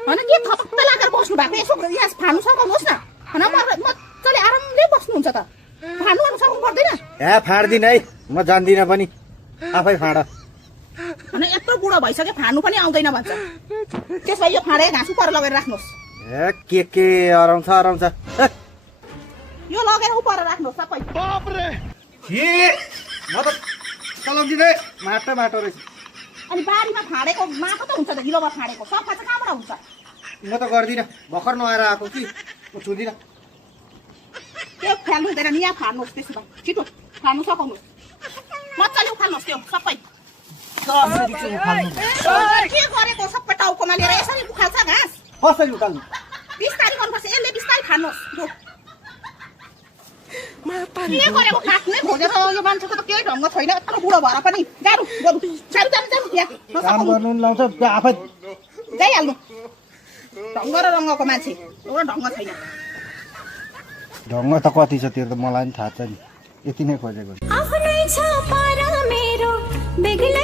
होइन के थपक्क लागेर बस्नु भएको यसो यहाँ फाड्नु सघाउनुहोस् न होइन मजाले आरामले बस्नुहुन्छ त फाड्नु गर्नु सक्नु पर्दैन ए फाड्दिन है म जान्दिनँ पनि आफै फाड होइन यत्रो बुढो भइसक्यो फाड्नु पनि आउँदैन भन्छ त्यसमा यो फाँडे घाँस उपर लगेर राख्नुहोस् ए के अराउँछ यो लगेर उपर राख्नुहोस् सबै म त चलाउँदिनँ माटो रहेछ अनि बारीमा फाँडेको माटो त हुन्छ त गिलोमा फाँडेको सफा चाहिँ कहाँबाट हुन्छ म त गर्दिनँ भर्खर नआएर आएको कि म छुदिनँ त्यो फ्याल्नु हुँदैन नि यहाँ फाड्नुहोस् त्यसो भए छिटो फाड्नु सघाउनुहोस् मजाले उखाल्नुहोस् त्यो सबै के गरेको सबै टाउकोमा लिएर यसरी उखाल्छ घाँस कसरी उकाल्नु बिस्तारै गर्नुपर्छ यसले बिस्तारै खानुहोस् के गरेको काट्नै खोजेर यो मान्छेको त केही ढङ्ग छैन यत्रो बुढो भएर पनि जानु जानु यहाँ काम गर्नु नि लाउँछ आफै जाइहाल्नु ढङ्ग र रङ्गको मान्छे एउटा ढङ्ग छैन ढङ्ग त कति छ त्यो त मलाई पनि थाहा छ नि यति नै खोजेको आफ्नै छ पर मेरो बेग्लै